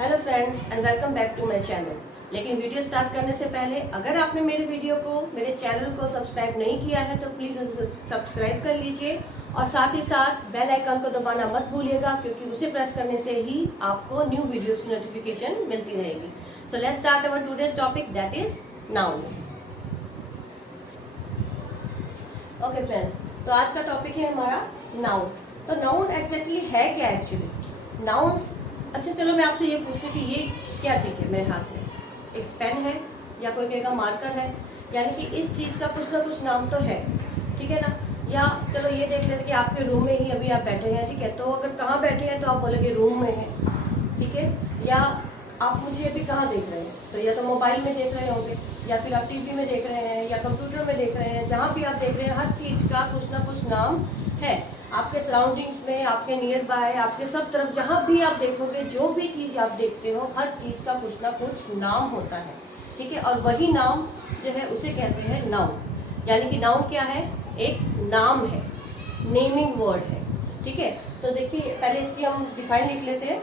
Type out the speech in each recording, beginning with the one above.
Hello friends and welcome back to my channel. लेकिन video start करने से पहले अगर आपने मेरे वीडियो को मेरे चैनल को सब्सक्राइब नहीं किया है तो प्लीज उसे सब्सक्राइब कर लीजिए और साथ ही साथ बेल आइकन को दबाना मत भूलिएगा, क्योंकि उसे प्रेस करने से ही आपको न्यू वीडियोस की नोटिफिकेशन मिलती रहेगी। So let's start our today's topic, that is nouns. Okay friends, तो आज का टॉपिक है हमारा नाउन। तो नाउन एग्जैक्टली है क्या? एक्चुअली नाउन्स, अच्छा चलो मैं आपसे ये पूछती हूँ कि ये क्या चीज़ है मेरे हाथ में? एक पेन है या कोई कहेगा मार्कर है, यानी कि इस चीज़ का कुछ ना कुछ नाम तो है, ठीक है ना। या चलो ये देख लेते कि आपके रूम में ही अभी आप बैठे हैं, ठीक है। तो अगर कहाँ बैठे हैं तो आप बोलेंगे रूम में है, ठीक है। या आप मुझे अभी कहाँ देख रहे हैं, तो या तो मोबाइल में देख रहे होंगे या फिर आप टीवी में देख रहे हैं या कंप्यूटर में देख रहे हैं। जहाँ भी आप देख रहे हैं हर चीज़ का कुछ ना कुछ नाम है। आपके सराउंडिंग्स में, आपके नियर बाय, आपके सब तरफ जहाँ भी आप देखोगे, जो भी चीज़ आप देखते हो हर चीज़ का कुछ ना कुछ नाम होता है, ठीक है। और वही नाम जो है उसे कहते हैं नाउन। यानी कि नाउन क्या है? एक नाम है, नेमिंग वर्ड है, ठीक है। तो देखिए पहले इसकी हम डिफाइन लिख लेते हैं।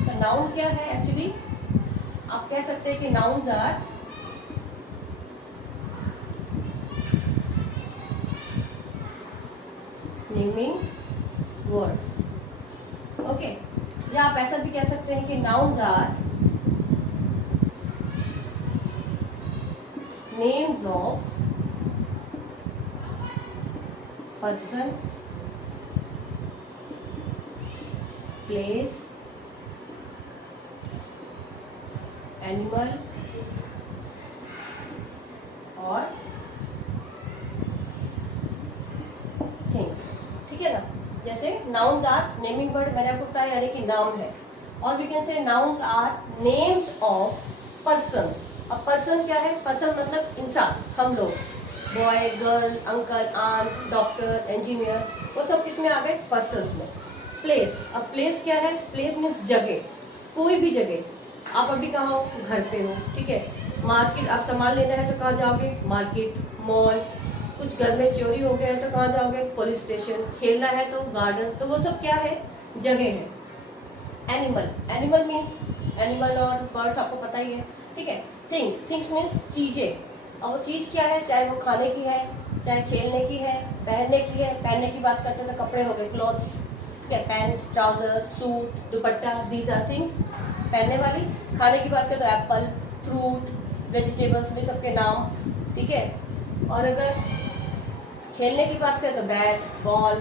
तो नाउन क्या है? एक्चुअली आप कह सकते हैं कि nouns are naming words, okay. या आप ऐसा भी कह सकते हैं कि nouns are names of person, place, animal और थिंग्स, ठीक है ना। जैसे नाउन्स आर नेमिंग वर्ड, मैंने आपको बताया, यानी कि नाउन है। और we can say nouns are names of person. अब पर्सन क्या है? पर्सन मतलब इंसान, हम लोग, boy, girl, uncle, aunt, doctor, engineer, वो सब किसमें आ गए? पर्सन में। प्लेस, अब प्लेस क्या है? प्लेस मीन्स जगह, कोई भी जगह। आप अभी कहाँ हो? घर पे हो, ठीक है। मार्केट, आप सामान लेना है तो कहाँ जाओगे? Market, mall. कुछ घर में चोरी हो गया है तो कहाँ जाओगे? Police station. खेलना है तो गार्डन। तो वो सब क्या है? जगह है। एनिमल, एनिमल मीन्स एनिमल और बर्ड्स, आपको पता ही है, ठीक है। थिंग्स, थिंग्स मीन्स चीजें। और वो चीज क्या है? चाहे वो खाने की है, चाहे खेलने की है, पहनने की है। पहनने की बात करते हैं तो कपड़े हो गए, क्लॉथ्स, ठीक है, pant, trouser, suit, dupatta, these are things पहनने वाली। खाने की बात करें तो एप्पल, फ्रूट, वेजिटेबल्स में सबके नाम, ठीक है। और अगर खेलने की बात करें तो बैट, बॉल,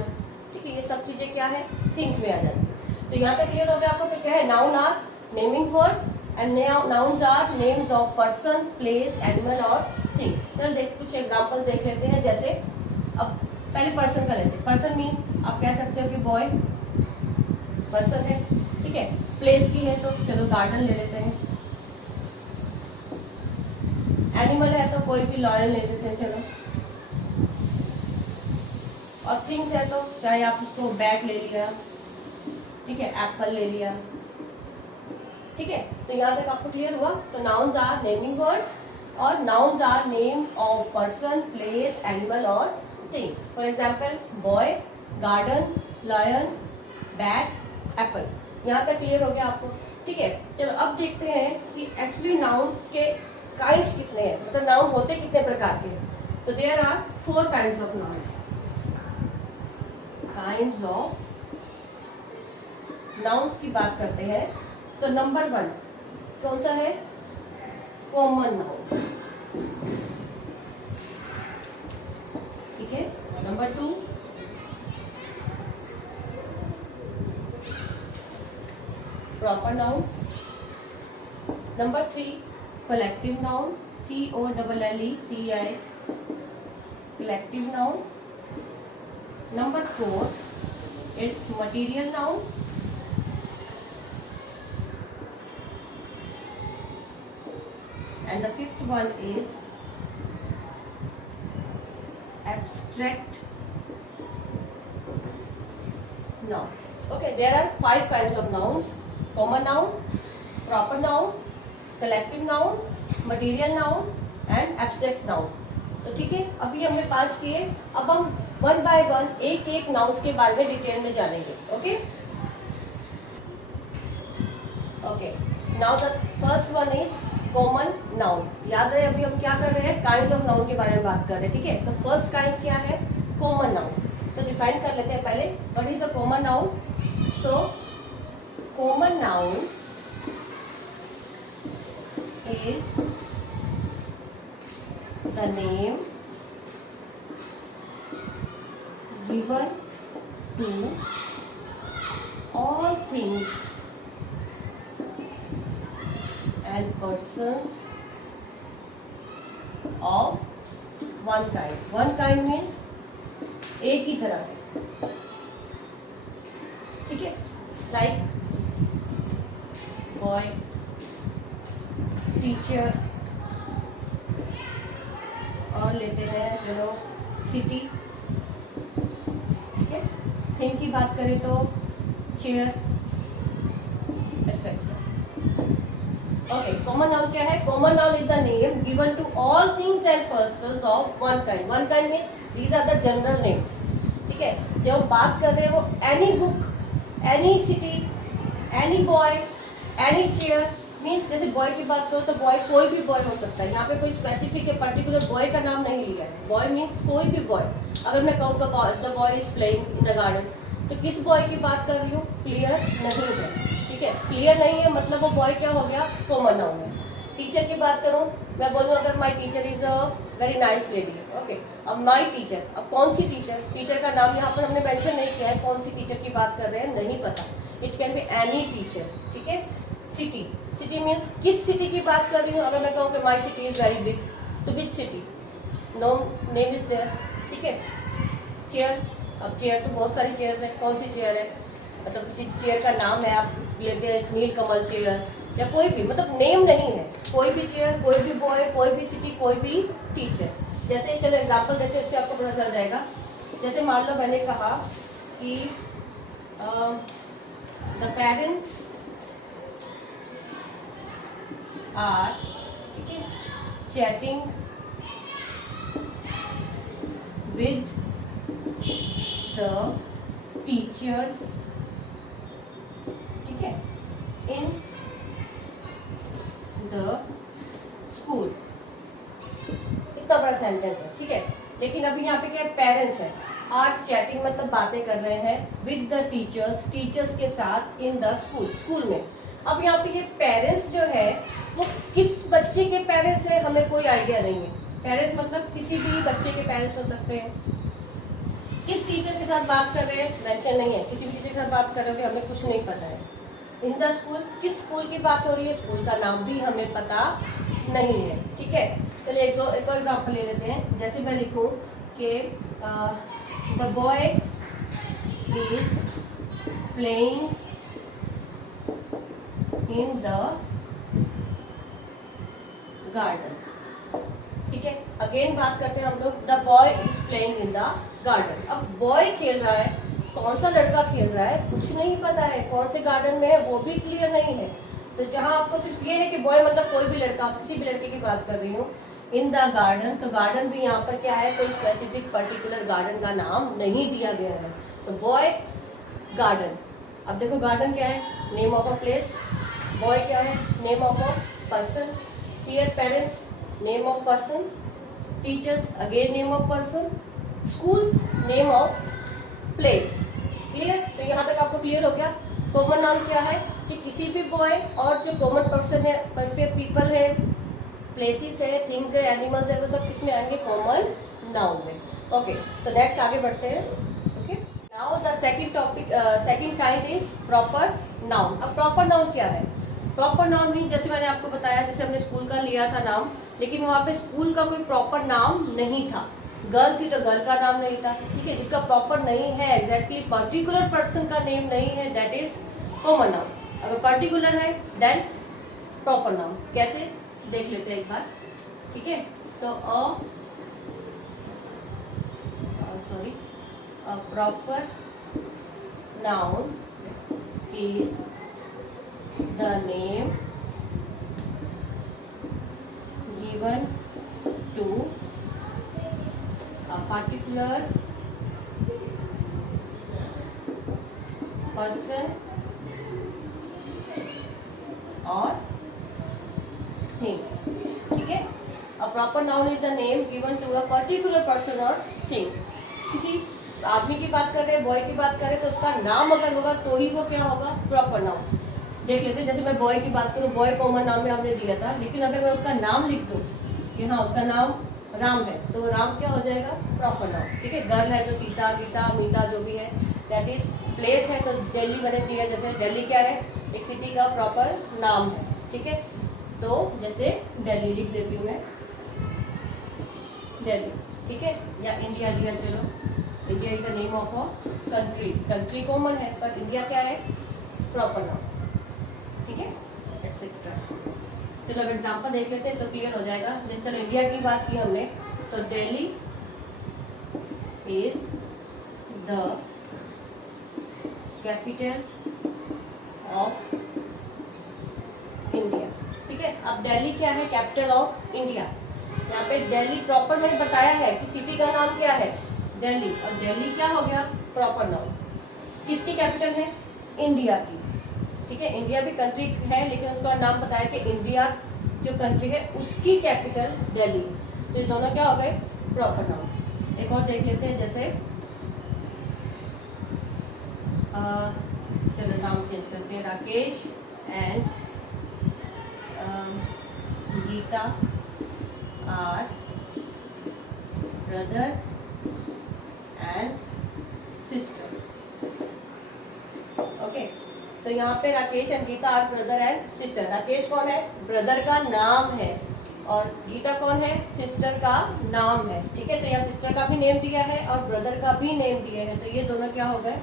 ठीक है। ये सब चीजें क्या है? थिंग्स में आ जाती है। तो यहाँ तक क्लियर हो गया आपको कि क्या है? Noun are naming words and nouns are names of person, place, animal और थिंग्स। चल देख कुछ एग्जांपल देख लेते हैं। जैसे अब पहले पर्सन का लेते हैं। पर्सन मीन्स आप कह सकते हो कि बॉय पर्सन है, ठीक है। प्लेस की है तो चलो गार्डन ले लेते हैं। एनिमल है तो कोई भी लॉयल ले लेते हैं, चलो। और थिंग्स है तो चाहे आप उसको बैट ले लिया, ठीक है, एप्पल ले लिया, ठीक है। तो यहाँ तक आपको क्लियर हुआ। तो नाउन्स आर नेमिंग वर्ड्स और nouns are name of person, place, animal और things. For example boy, garden, lion, bat, apple. यहाँ तक क्लियर हो गया आपको, ठीक है। चलो अब देखते हैं कि एक्चुअली नाउन के काइंड्स कितने हैं, मतलब नाउन होते कितने प्रकार के हैं। तो there are 4 kinds of noun. Kinds of nouns की बात करते हैं तो नंबर 1 कौन सा है? कॉमन नाउन, ठीक है। Number 2 proper noun. Number 3 collective noun, COLLECI, collective noun. Number 4 is material noun. And the 5th one is abstract noun. Okay, there are 5 kinds of nouns: common noun, proper noun, collective noun, material noun and abstract noun. तो ठीक है, अभी हमने 5 किए। अब हम 1 by 1 एक एक नाउन्स के बारे में डिटेल में जानेंगे। Okay, okay, now the first one is common noun. याद रहे अभी हम क्या कर रहे हैं, काइंड्स ऑफ नाउन के बारे में बात कर रहे हैं, ठीक है। तो फर्स्ट काइंड क्या है, कॉमन नाउन। तो डिफाइन कर लेते हैं पहले, what is the common noun. So common noun is the name given to all things and persons of one kind. One kind means एक ही तरह के, ठीक है। लाइक बॉय, टीचर, और लेते हैं चलो सिटी, ठीक है। थिंग की बात करें तो chair, etcetera. Okay, common noun क्या है, common noun is the name given to all things and persons of one kind. One kind means these are the general names, ठीक है। जब हम बात कर रहे हैं वो any book, any city, any boy, any chair means, जैसे बॉय की बात करो तो बॉय कोई भी बॉय हो सकता है। यहाँ पे कोई स्पेसिफिक है, पर्टिकुलर बॉय का नाम नहीं लिया है। बॉय मीन्स कोई भी बॉय। अगर मैं कहूँ the boy is playing in the garden, तो किस बॉय की बात कर रही हूँ, क्लियर नहीं है, ठीक है। क्लियर नहीं है मतलब वो बॉय क्या हो गया, कॉमन नाउन है। टीचर की बात करूँ, मैं बोलूँ अगर my teacher is a very nice lady, okay. अब माय टीचर, अब कौन सी टीचर, टीचर का नाम यहाँ पर हमने मेंशन नहीं किया है, कौन सी टीचर की बात कर रहे हैं नहीं पता। It can be any teacher, ठीक है। सिटी, सिटी मीन्स किस सिटी की बात कर रही हूँ। अगर मैं कहूँ कि my city is very big, तो which city, no name is there, ठीक है। चेयर, अब चेयर तो बहुत सारी चेयर है, कौन सी चेयर है, मतलब किसी चेयर का नाम है, आप लेते हैं नीलकमल चेयर या कोई भी, मतलब नेम नहीं है। कोई भी चेयर, कोई भी बॉय, कोई भी सिटी, कोई भी टीचर। जैसे चलो एग्जाम्पल देते हैं, इससे आपको पता चल जाएगा। जैसे मान लो मैंने कहा कि द पेरेंट्स आर, ठीक है, चैटिंग विद the teachers, ठीक है, in the school। इतना बड़ा सेंटेंस है, ठीक है। लेकिन अभी यहाँ पे क्या है, पेरेंट्स है, आर चैटिंग मतलब बातें कर रहे हैं विद द टीचर्स, टीचर्स के साथ इन द स्कूल, स्कूल में। अब यहाँ पे ये पेरेंट्स जो है वो किस बच्चे के पेरेंट्स है हमें कोई आइडिया नहीं है। पेरेंट्स मतलब किसी भी बच्चे के पेरेंट्स हो सकते हैं। किस टीचर के साथ बात कर रहे हैं मेंशन नहीं है, किसी भी टीचर के साथ बात कर रहे हो हमें कुछ नहीं पता है। इन द स्कूल, किस स्कूल की बात हो रही है, स्कूल का नाम भी हमें पता नहीं है, ठीक है। चलिए एक और एग्जाम्पल ले लेते हैं। जैसे मैं लिखूं कि the boy is playing in the garden, ठीक है। अगेन बात करते हैं हम लोग, the boy is playing in the garden. अब बॉय खेल रहा है, कौन सा लड़का खेल रहा है कुछ नहीं पता है, कौन से गार्डन में है वो भी क्लियर नहीं है। तो जहां आपको सिर्फ ये है कि बॉय मतलब कोई भी लड़का, किसी भी लड़के की बात कर रही हूँ, इन द गार्डन, तो गार्डन भी यहाँ पर क्या है, कोई स्पेसिफिक पर्टिकुलर गार्डन का नाम नहीं दिया गया है। तो बॉय गार्डन, अब देखो गार्डन क्या है, name of a place, boy क्या है, name of a person, here parents name of person, teachers again name of person, school name of place. Clear, तो यहाँ तक आपको क्लियर हो गया। कॉमन नाउन क्या है कि किसी भी बॉय और जो कॉमन पर्सन है, पीपल है, प्लेसेस है, थिंग्स है, एनिमल्स है, वो सब किसमें आएंगे, कॉमन नाउन में। ओके, तो नेक्स्ट आगे बढ़ते हैं। Okay, now the second topic, second kind is proper noun. अब प्रॉपर नाउन क्या है, प्रॉपर नाउन मीन जैसे मैंने आपको बताया, जैसे हमने स्कूल का लिया था नाम, लेकिन वहाँ पे स्कूल का कोई प्रॉपर नाम नहीं था। गर्ल थी तो गर्ल का नाम नहीं था, ठीक है, जिसका प्रॉपर नहीं है, एग्जैक्टली पर्टिकुलर पर्सन का नेम नहीं है, दैट इज कॉमन नाउन। अगर पर्टिकुलर है देन प्रॉपर नाउन। कैसे देख लेते हैं एक बार, ठीक है। तो a proper noun is the name given to a particular person और थिंग, ठीक है। A proper noun is the name given to a particular person और थिंग। किसी आदमी की बात कर रहे हैं, बॉय की बात कर रहे हैं, तो उसका नाम अगर होगा तो ही वो क्या होगा, प्रॉपर नाउन। देख लेते हैं, जैसे मैं बॉय की बात करूँ, बॉय कॉमन नाउन में आपने दिया था, लेकिन अगर मैं उसका नाम लिख दूँ कि हाँ उसका नाम राम है, तो राम क्या हो जाएगा, प्रॉपर नाउन, ठीक है। गर्ल है तो सीता, गीता, मीता जो भी है, दैट इज। प्लेस है तो दिल्ली मैंने दिया, जैसे दिल्ली क्या है, एक सिटी का प्रॉपर नाम है, ठीक है। तो जैसे दिल्ली लिख देती हूँ मैं, दिल्ली, ठीक है। या इंडिया लिया, चलो India is the name of a country, country common है पर इंडिया क्या है, प्रॉपर नाउन, ठीक है, एक्सेट्रा। चलो अब एग्जाम्पल देख लेते हैं तो क्लियर हो जाएगा। जैसे चलो इंडिया की बात की हमने, तो Delhi is the capital of India, ठीक है। अब दिल्ली क्या है, कैपिटल ऑफ इंडिया। यहाँ पे दिल्ली प्रॉपर मैंने बताया है कि सिटी का नाम क्या है, दिल्ली, और दिल्ली क्या हो गया, प्रॉपर नाउन। किसकी कैपिटल है, इंडिया की, ठीक है। इंडिया भी कंट्री है, लेकिन उसका नाम बताया कि इंडिया जो कंट्री है उसकी कैपिटल दिल्ली। तो ये दोनों क्या हो गए, प्रॉपर नाउन। एक और देख लेते हैं, जैसे चलो नाम चेंज करते हैं, Rakesh and Geeta are brother and sister, okay. तो यहाँ पे Rakesh and Geeta are brother and sister. Rakesh कौन है, ब्रदर का नाम है, और गीता कौन है, सिस्टर का नाम है, ठीक है। तो यहाँ सिस्टर का भी नेम दिया है और ब्रदर का भी नेम दिया है, तो ये दोनों क्या हो गए,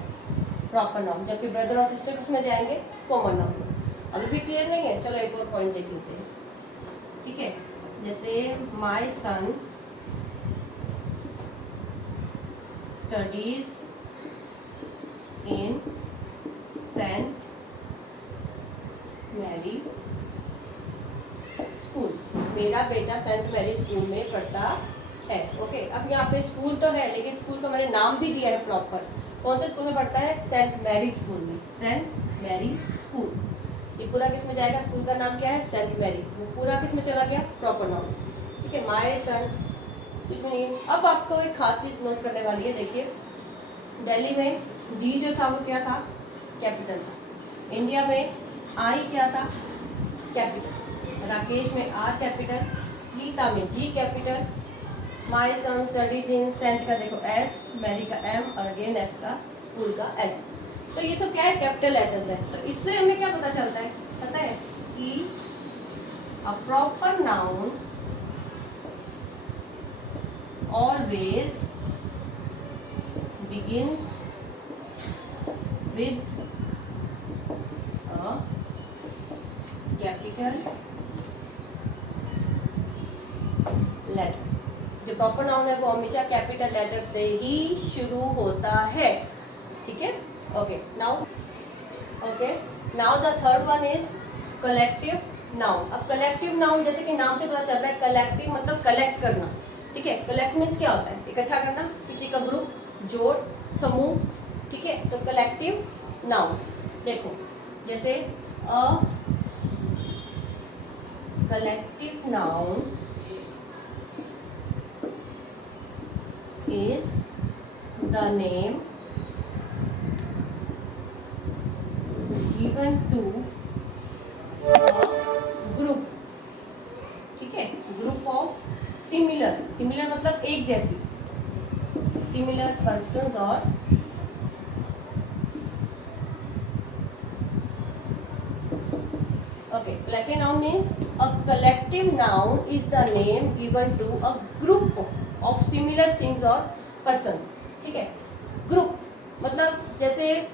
प्रॉपर नाउन। जबकि ब्रदर और सिस्टर किसमें जाएंगे, कॉमन नाउन में। अभी भी क्लियर नहीं है, चलो एक और पॉइंट देख लेते हैं, ठीक है। जैसे my son studies in Saint Mary school, मेरा बेटा सेंट मैरी स्कूल में पढ़ता है, ओके। अब यहाँ पे स्कूल तो है, लेकिन स्कूल का मैंने नाम भी दिया है प्रॉपर। कौन से स्कूल में पढ़ता है, सेंट मैरी स्कूल में, सेंट मैरी स्कूल। ये पूरा किस में जाएगा, स्कूल का नाम क्या है, सेंट मैरी, वो पूरा किस में चला गया, प्रॉपर नाउन, ठीक है। माय सन कुछ भी नहीं। अब आपको एक खास चीज नोट करने वाली है, देखिए दिल्ली में डी जो था वो क्या था, कैपिटल था। इंडिया में आई क्या था, कैपिटल। राकेश में आर कैपिटल, गीता में G capital, my son studies in, Saint का देखो एस, मैरी का एम, और अगेन एस का, स्कूल का एस। तो ये सब क्या है, कैपिटल लेटर्स है। तो इससे हमें क्या पता चलता है, पता है कि अ proper noun always begins with a capital letter। जो प्रॉपर नाउन है वो हमेशा कैपिटल लेटर से ही शुरू होता है, ठीक है। Okay now the third one is collective noun. अब कलेक्टिव नाउन जैसे कि नाम से पता चल रहा है, कलेक्टिव मतलब कलेक्ट करना, ठीक है। कलेक्ट मीन्स क्या होता है, इकट्ठा करना, किसी का ग्रुप, जोड़, समूह, ठीक है। तो कलेक्टिव नाउन देखो, जैसे a collective noun is the name given to group, ठीक है, ग्रुप ऑफ सिमिलर, सिमिलर मतलब एक जैसी, सिमिलर पर्सन और okay collective noun means a collective noun is the name given to a group of similar things or persons, ठीक है। Group मतलब जैसे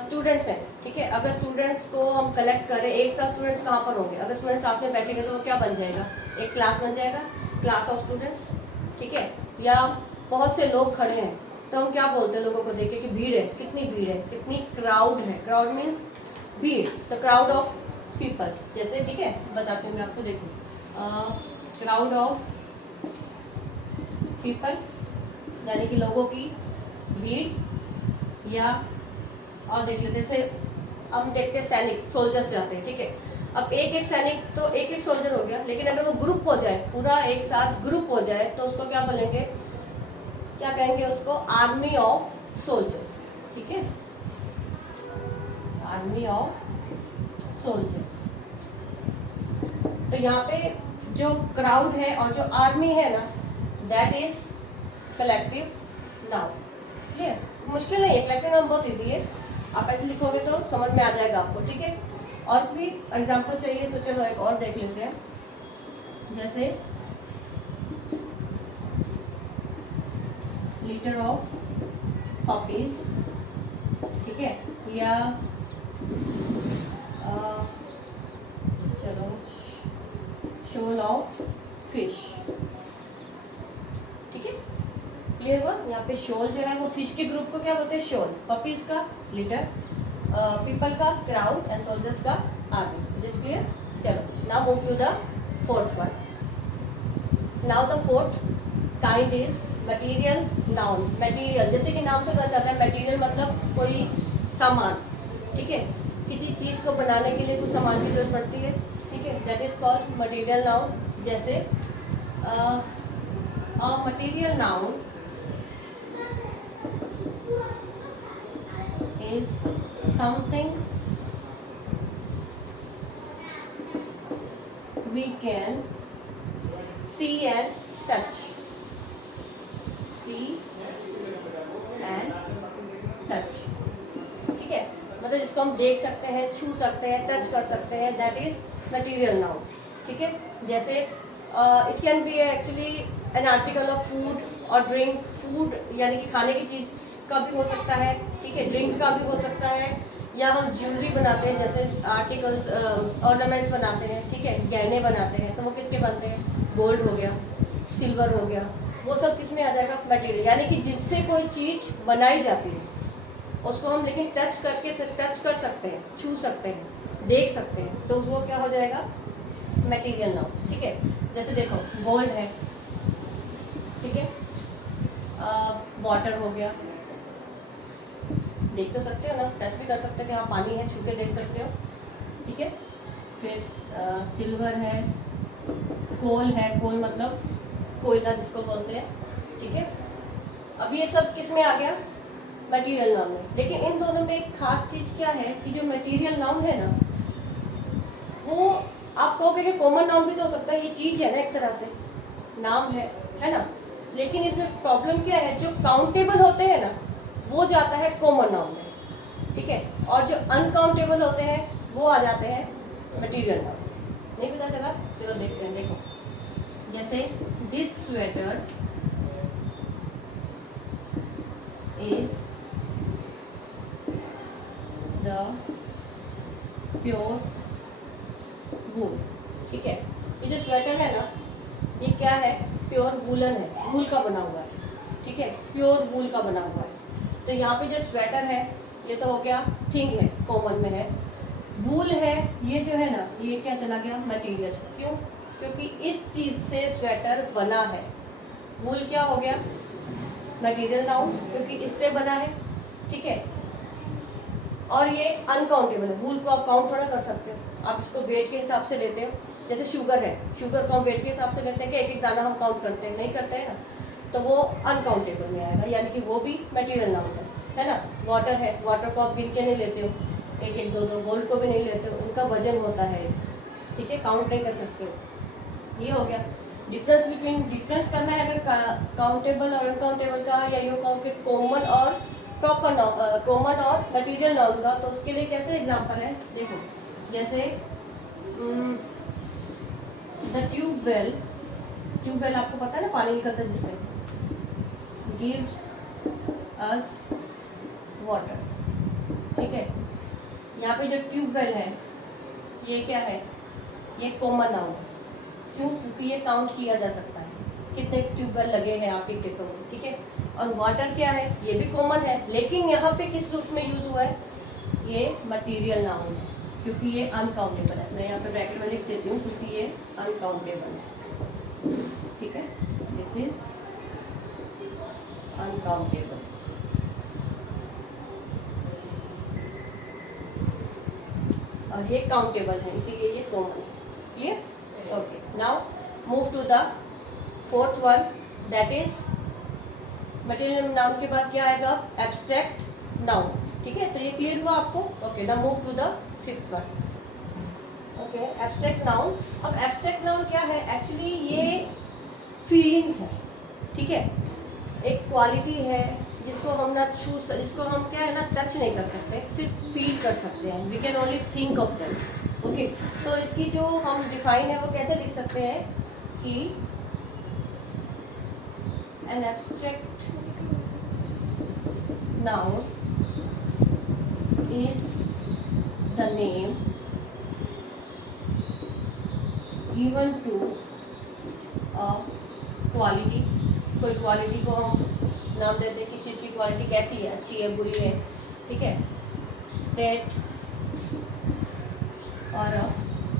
स्टूडेंट्स हैं, ठीक है। अगर स्टूडेंट्स को हम कलेक्ट करें, एक साथ स्टूडेंट्स कहाँ पर होंगे, अगर स्टूडेंट्स साथ में बैठेंगे तो वो क्या बन जाएगा, एक क्लास बन जाएगा, क्लास ऑफ स्टूडेंट्स, ठीक है। या बहुत से लोग खड़े हैं तो हम क्या बोलते हैं, लोगों को देख के कि भीड़ है, कितनी भीड़ है, कितनी क्राउड है, क्राउड मीन्स भीड़, द क्राउड ऑफ पीपल, जैसे, ठीक है। बताती हूँ मैं आपको, देखो क्राउड ऑफ पीपल यानी कि लोगों की भीड़। या और देख लेते, जैसे हम देखते हैं सैनिक, सोल्जर्स जाते हैं, ठीक है। अब एक एक सैनिक तो एक एक सोल्जर हो गया, लेकिन अगर वो ग्रुप हो जाए, पूरा एक साथ ग्रुप हो जाए, तो उसको क्या बोलेंगे, क्या कहेंगे उसको, आर्मी ऑफ सोल्जर्स। ठीक है, आर्मी ऑफ सोल्जर्स। तो यहाँ पे जो क्राउड है और जो आर्मी है ना, that is collective noun. Clear, मुश्किल नहीं है, कलेक्टिव नाउन बहुत इजी है, आप ऐसे लिखोगे तो समझ में आ जाएगा आपको। ठीक है, और भी एग्जाम्पल चाहिए तो चलो एक और देख लेते हैं, जैसे लीटर ऑफ पपीज। ठीक है, या चलो शोल ऑफ फिश। ठीक है, क्लियर हुआ। यहाँ पे शोल जो है वो फिश के ग्रुप को क्या बोलते हैं, शोल, पपीज का लीटर, पीपल का क्राउड, एंड सोल्जर्स का आर्मी। Is clear. चलो now move to the fourth one. Now the fourth kind is material noun. Material, जैसे कि नाम से पता चलता है, मटीरियल मतलब कोई सामान। ठीक है, किसी चीज को बनाने के लिए कुछ सामान की जरूरत पड़ती है। ठीक है, that is called material noun. जैसे material noun is something we can see and touch. See and touch. ठीक है, मतलब जिसको हम देख सकते हैं, छू सकते हैं, टच कर सकते हैं, दैट इज मटीरियल नाउन। ठीक है, जैसे it can B actually an article of food और ड्रिंक। फूड यानी कि खाने की चीज का भी हो सकता है। ठीक है, ड्रिंक का भी हो सकता है, या हम ज्वेलरी बनाते हैं, जैसे आर्टिकल्स, ऑर्नामेंट्स बनाते हैं। ठीक है, गहने बनाते हैं, तो वो किसके बनते हैं, गोल्ड हो गया, सिल्वर हो गया, वो सब किस में आ जाएगा, मटेरियल। यानी कि जिससे कोई चीज बनाई जाती है, उसको हम लेकिन टच कर सकते हैं, छू सकते हैं, देख सकते हैं, तो वो क्या हो जाएगा, मटेरियल नाउन। ठीक है, जैसे देखो गोल्ड है, ठीक है, वाटर हो गया, देख तो सकते हो ना, टच भी कर सकते हो कि हाँ पानी है, छू के देख सकते हो। ठीक है, फिर सिल्वर है, कोल है, कोल मतलब कोयला जिसको बोलते हैं। ठीक है, अब ये सब किस में आ गया, मटेरियल नाउन में। लेकिन इन दोनों में एक खास चीज क्या है कि जो मटेरियल नाउन है ना, वो आप कहोगे कि कॉमन नाउन भी तो हो सकता है, ये चीज है ना, एक तरह से नाम है ना। लेकिन इसमें प्रॉब्लम क्या है, जो काउंटेबल होते हैं ना, वो जाता है कॉमन नाउन में। ठीक है, और जो अनकाउंटेबल होते हैं वो आ जाते हैं मटेरियल नाउन। नहीं पता चला, चलो देखते हैं। देखो जैसे this sweater is the pure वूल। ठीक है, ये जो स्वेटर है ना, ये क्या है, प्योर वूलन है, वूल का बना हुआ है। ठीक है, प्योर वूल का बना हुआ है। तो यहाँ पे जो स्वेटर है, ये तो हो गया थिंग है, कॉमन में है। वूल है, ये जो है ना, ये क्या चला गया, मटेरियल। क्यों, क्योंकि इस चीज से स्वेटर बना है। वूल क्या हो गया, मटेरियल नाउन, क्योंकि इससे बना है। ठीक है, और ये अनकाउंटेबल है। वूल को आप काउंट थोड़ा कर सकते हो, आप इसको वेट के हिसाब से लेते हो। जैसे शुगर है, शुगर को हम वेट के हिसाब से लेते हैं कि एक एक दाना हम काउंट करते हैं, नहीं करते हैं ना, तो वो अनकाउंटेबल में आएगा, यानी कि वो भी मटेरियल नाउन है ना। वाटर है, वाटर को आप गिन के नहीं लेते हो, एक एक दो दो, गोल्ड को भी नहीं लेते हो, उनका वजन होता है। ठीक है, काउंट नहीं कर सकते हो। ये हो गया डिफरेंस बिटवीन, डिफरेंस करना है अगर काउंटेबल और अनकाउंटेबल का, या यूँ कहूँ कि कॉमन और प्रॉपर नाउन, कॉमन और मटेरियल नाउन का। तो उसके लिए कैसे एग्जांपल है, देखो जैसे द ट्यूबवेल, ट्यूबवेल आपको पता है ना, पानी निकलता है जिससे, गिव्स अस वाटर। ठीक है, यहाँ पे जो ट्यूबवेल है, ये क्या है, ये कॉमन नाउन है। क्यों, क्योंकि ये काउंट किया जा सकता है, कितने ट्यूबवेल लगे हैं आपके खेतों में। ठीक है, और वाटर क्या है, ये भी कॉमन है, लेकिन यहाँ पे किस रूप में यूज हुआ है, ये मटेरियल नाउन है, क्योंकि ये अनकाउंटेबल है। मैं यहाँ पे ब्रैकेट में लिख देती हूँ, क्योंकि ये अनकाउंटेबल है। ठीक है, दिस इज अनकाउंटेबल। और ये काउंटेबल है, इसीलिए ये कॉमन है। Clear? Okay, now move to the fourth one, that is material noun के बाद क्या आएगा? Abstract noun. ठीक है, तो ये क्लियर हुआ आपको? Okay, now move to the fifth one. Okay, abstract noun. अब एब्स्ट्रैक्ट नाउन क्या है? एक्चुअली ये फीलिंग्स है। ठीक है, एक क्वालिटी है जिसको हम ना छू, जिसको हम क्या है ना टच नहीं कर सकते, सिर्फ फील कर सकते हैं। We can only think of them. Okay, तो इसकी जो हम डिफाइन है वो कैसे लिख सकते हैं कि an abstract noun is the name given to a quality. कोई क्वालिटी को हम नाम देते हैं कि चीज़ की क्वालिटी कैसी है, अच्छी है, बुरी है। ठीक है, स्टेट और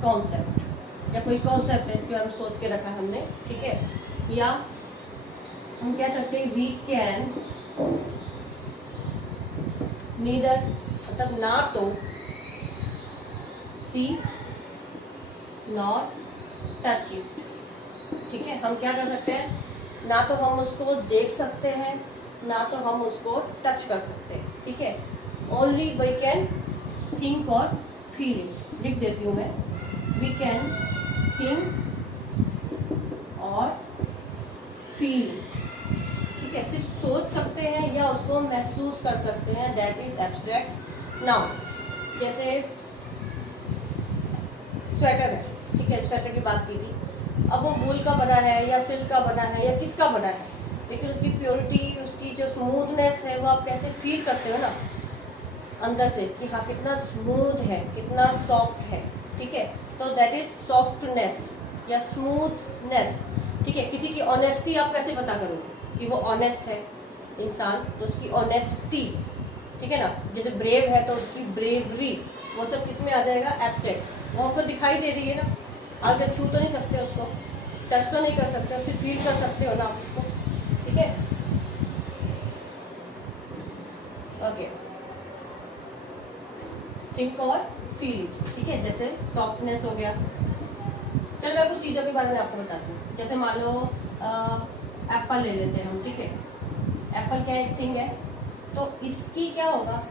कॉन्सेप्ट, या कोई कॉन्सेप्ट है इसके बारे में सोच के रखा हमने। ठीक है, या हम कह सकते हैं वी कैन नीदर, मतलब ना तो सी नॉट टच इट। ठीक है, हम क्या कर सकते हैं? ना तो हम उसको देख सकते हैं, ना तो हम उसको टच कर सकते हैं। ठीक है, ओनली वी कैन थिंक और फील इट। लिख देती हूँ मैं, वी कैन थिंक और फील इट। ठीक है, सिर्फ सोच सकते हैं या उसको महसूस कर सकते हैं, दैट इज एब्स्ट्रैक्ट नाउन। जैसे स्वेटर है। ठीक है, स्वेटर की बात की थी। अब वो वूल का बना है या सिल्क का बना है या किसका बना है, लेकिन उसकी प्योरिटी, उसकी जो स्मूथनेस है वो आप कैसे फील करते हो ना अंदर से, कि हाँ कितना स्मूथ है, कितना सॉफ्ट है। ठीक है, तो दैट इज सॉफ्टनेस या स्मूथनेस। ठीक है, किसी की ऑनेस्टी आप कैसे पता करोगे कि वो ऑनेस्ट है इंसान? तो उसकी ऑनेस्टी। ठीक है ना, जैसे ब्रेव है तो उसकी ब्रेवरी, वो सब किस में आ जाएगा? एब्स्ट्रैक्ट। वो आपको दिखाई दे रही है ना, आप जब छू तो नहीं सकते उसको, टच तो नहीं कर सकते, फिर फील कर सकते हो ना आप उसको। ठीक है, ओके, थिंक और फील। ठीक है, जैसे सॉफ्टनेस हो गया। चलो मैं कुछ चीज़ों के बारे में आपको बताती हूँ। जैसे मान लो एप्पल ले लेते हैं हम। ठीक है, एप्पल क्या एक थिंग है, तो इसकी क्या होगा?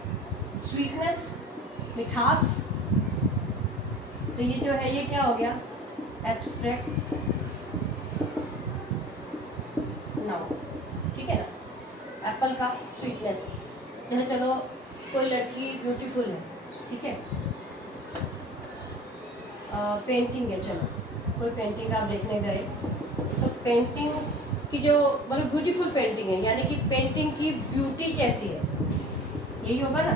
स्वीटनेस, मिठास। तो ये जो है ये क्या हो गया? Abstract noun. ठीक है ना, एप्पल का स्वीटनेस। जैसे चलो कोई लड़की ब्यूटीफुल है। ठीक है, पेंटिंग है, चलो कोई पेंटिंग आप देखने गए, तो पेंटिंग की जो मतलब ब्यूटीफुल पेंटिंग है, यानी कि पेंटिंग की ब्यूटी कैसी है, यही होगा ना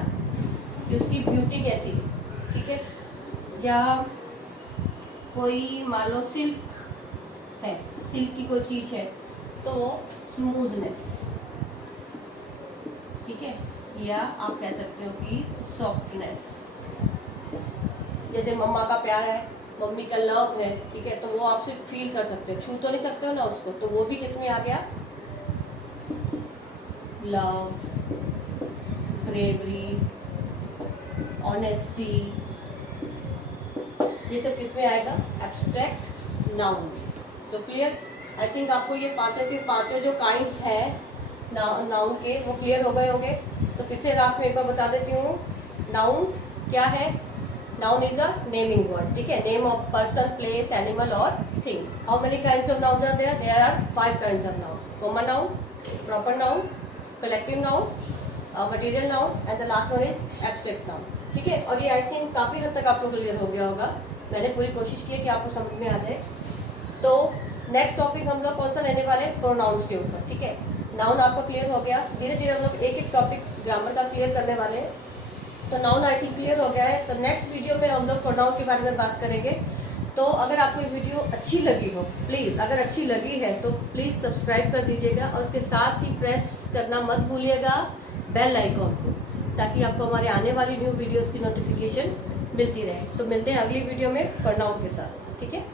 कि उसकी ब्यूटी कैसी है। ठीक है, या कोई मान लो सिल्क है, सिल्क की कोई चीज है तो स्मूथनेस। ठीक है, या आप कह सकते हो कि सॉफ्टनेस। जैसे मम्मा का प्यार है, मम्मी का लव है। ठीक है, तो वो आप सिर्फ फील कर सकते हो, छू तो नहीं सकते हो ना उसको, तो वो भी किस में आ गया? लव, ब्रेवरी, ऑनेस्टी, ये सब किस में आएगा? Abstract noun. So clear? I think आपको ये पांचों के पांचों जो काइंड्स हैं नाउन के वो क्लियर हो गए होंगे। तो फिर से लास्ट में एक बार बता देती हूँ, नाउन क्या है? Noun is a naming word. ठीक है, name of person, place, animal और thing. How many kinds of noun are there? There are 5 kinds of noun. Common noun, proper noun, collective noun, material noun and the last one is abstract noun. ठीक है, और ये I think काफ़ी हद तक आपको clear हो गया होगा। मैंने पूरी कोशिश की है कि आपको समझ में आ जाए। तो नेक्स्ट टॉपिक हम लोग कौन सा लेने वाले हैं? प्रोनाउंस के ऊपर। ठीक है, नाउन आपको क्लियर हो गया। धीरे धीरे हम लोग एक एक टॉपिक ग्रामर का क्लियर करने वाले हैं। तो नाउन आई थिंक क्लियर हो गया है। तो नेक्स्ट वीडियो में हम लोग प्रोनाउन के बारे में बात करेंगे। तो अगर आपको ये वीडियो अच्छी लगी हो, प्लीज़, अगर अच्छी लगी है तो प्लीज़ सब्सक्राइब कर दीजिएगा और उसके साथ ही प्रेस करना मत भूलिएगा बेल आइकॉन को, ताकि आपको हमारे आने वाली न्यू वीडियोस की नोटिफिकेशन मिलती रहे। तो मिलते हैं अगली वीडियो में प्रोनाउन के साथ। ठीक है।